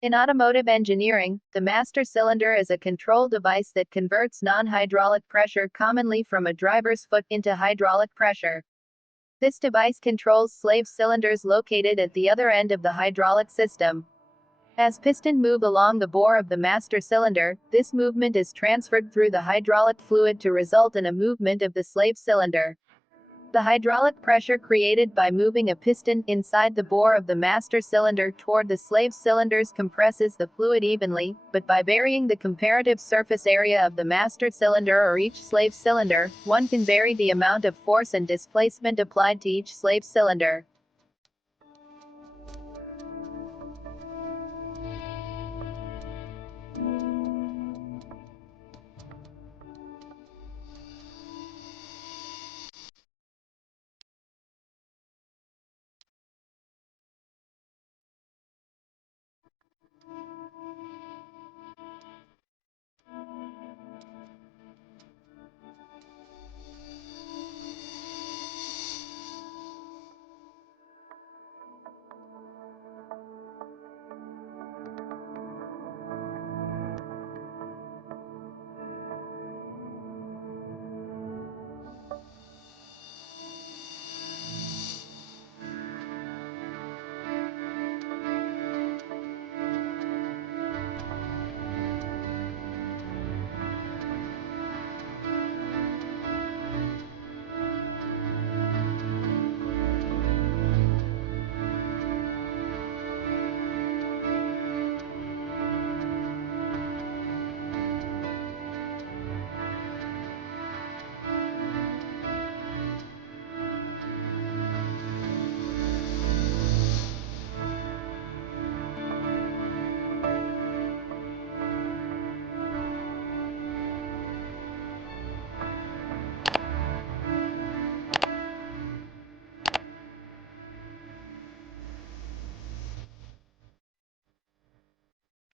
In automotive engineering, the master cylinder is a control device that converts non-hydraulic pressure commonly from a driver's foot into hydraulic pressure. This device controls slave cylinders located at the other end of the hydraulic system. As piston move along the bore of the master cylinder, this movement is transferred through the hydraulic fluid to result in a movement of the slave cylinder. The hydraulic pressure created by moving a piston inside the bore of the master cylinder toward the slave cylinders compresses the fluid evenly, but by varying the comparative surface area of the master cylinder or each slave cylinder, one can vary the amount of force and displacement applied to each slave cylinder.